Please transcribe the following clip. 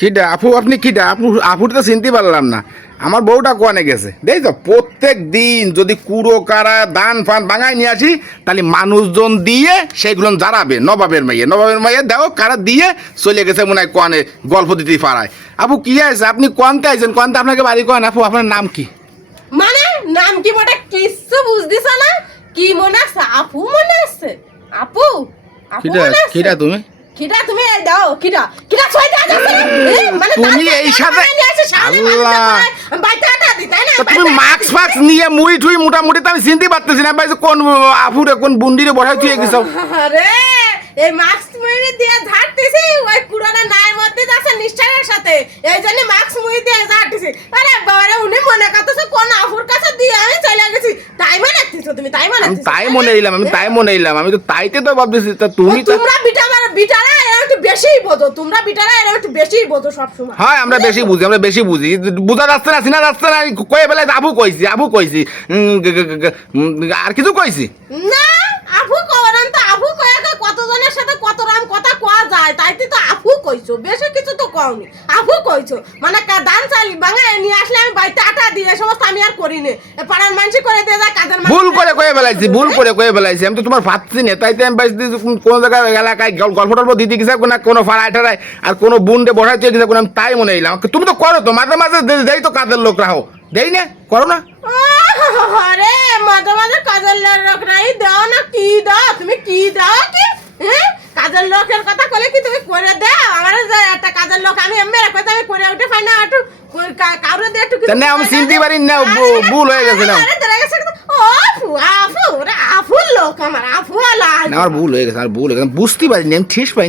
কিটা আপু, আপনি কিটা আপু? আপুর তো চিনতে পারলাম না। আমার বউটা কোয়ানে গেছে দেখ তো, প্রত্যেক দিন যদি কুড়ো কারা দান ফান বাঙায় নিয়ে আসি, তাহলে মানুষজন দিয়ে সেগুলো জারাবে। নবাবের মাইয়ে দেখো কারা দিয়ে চলে গেছে মনে হয় কোয়ানে গল্প দিতে পারায়। আপু কি আছে, আপনি কোয়ানতে আইছেন? কোয়ানতে আপনাকে বাড়ি কোয়ান? আপু আপনার নাম কি? মানে নাম কি মোটা কিচ্ছু বুঝদিছ না? কি মনে আছে? আপু মনে আছে? আপু আপু কিটা মনে আছে? কিটা তুমি? কিটা তুমি এই দাও কিটা কিটা ছয় দাও মানে তুমি এই সাথে আল্লাহ, বাইতে আটা দি তাই না? তো তুমি মাস্ক ফাক্স নিয়ে মুড়ি ঠুই মোটামুটি তো আমি চিনতে পারতেছি না ভাই যে কোন আফুরে কোন বুন্ডিরে বসাই থুয়ে গেছো। আরে এই মাস্ক মুড়ি দিয়ে ঝাড়তেছি, ওই কুড়াটা নাই মধ্যে যাচ্ছে নিষ্ঠারের সাথে, এই জন্য মাস্ক মুড়ি দিয়ে ঝাড়তেছি। আরে বাবারে উনি মনে করতেছে কোন আফুর কাছে দিয়ে আমি চলে গেছি, তাই মনে করতেছো তুমি? তাই মনে আমি করতেছো? তাই মনে এলাম, আমি তাই মনে এলাম, আমি তো তাইতে তো ভাবতেছি। তা তুমি তো তোমরা বিটারা এরা একটু বেশিই বোঝো, তোমরা বিটারা এরা একটু বেশিই বোঝো সবসময়। হয়, আমরা বেশি বুঝি, আমরা বেশি বুঝি। বোঝা যাচ্ছে না, চিনা যাচ্ছে না। কয়ে বেলায় আবু কইছি আর কিছু কইছি না আফু করেন তো, আফু কয়ে কতজনের সাথে কত রাম কথা কোয়া যায়, তাই তো আফু কইছো, বেশি কিছু তো কওনি। আফু কইছো মানে দান চাল বাঙায় নিয়ে আসলে আমি বাড়িতে আটা দিয়ে সমস্ত আমি আর করি না, পাড়ার মানুষ করে দিয়ে যায় কাজের ভুল করে কয়ে বেলাইছি, ভুল করে কয়ে বেলাইছি। আমি তো তোমার ভাবছি না, তাইতে আমি বাইছি কোন জায়গায় এলাকায় গল্প টল্প দিতে গেছে না, কোনো ফাড়ায় ঠাড়ায় আর কোনো বুন্ডে বসাইতে গেছে কোনো, আমি তাই মনে এলাম। তুমি তো করো তো মাঝে মাঝে, দেই তো কাজের লোক রাখো, দেই না? করো না? আরে মাঝে মাঝে কাজের লোক নাই দাও না? কি দাও তুমি? কি দাও কি? হ্যাঁ, কাজের লোকের কথা কলে কি তুমি করে দাও? আমার একটা কাজের লোক আমি এমএ রাখতে আমি করে উঠে পাই না, একটু কাউরে দিয়ে একটু না আমি চিনতে পারি না, ভুল হয়ে গেছে না। আরে দাঁড়া গেছে ও আফু আফু লোক, আমার আফু আলা আমার ভুল হয়ে গেছে, আর ভুল হয়ে গেছে, বুঝতে পারিনি, আমি ঠিক পাইনি।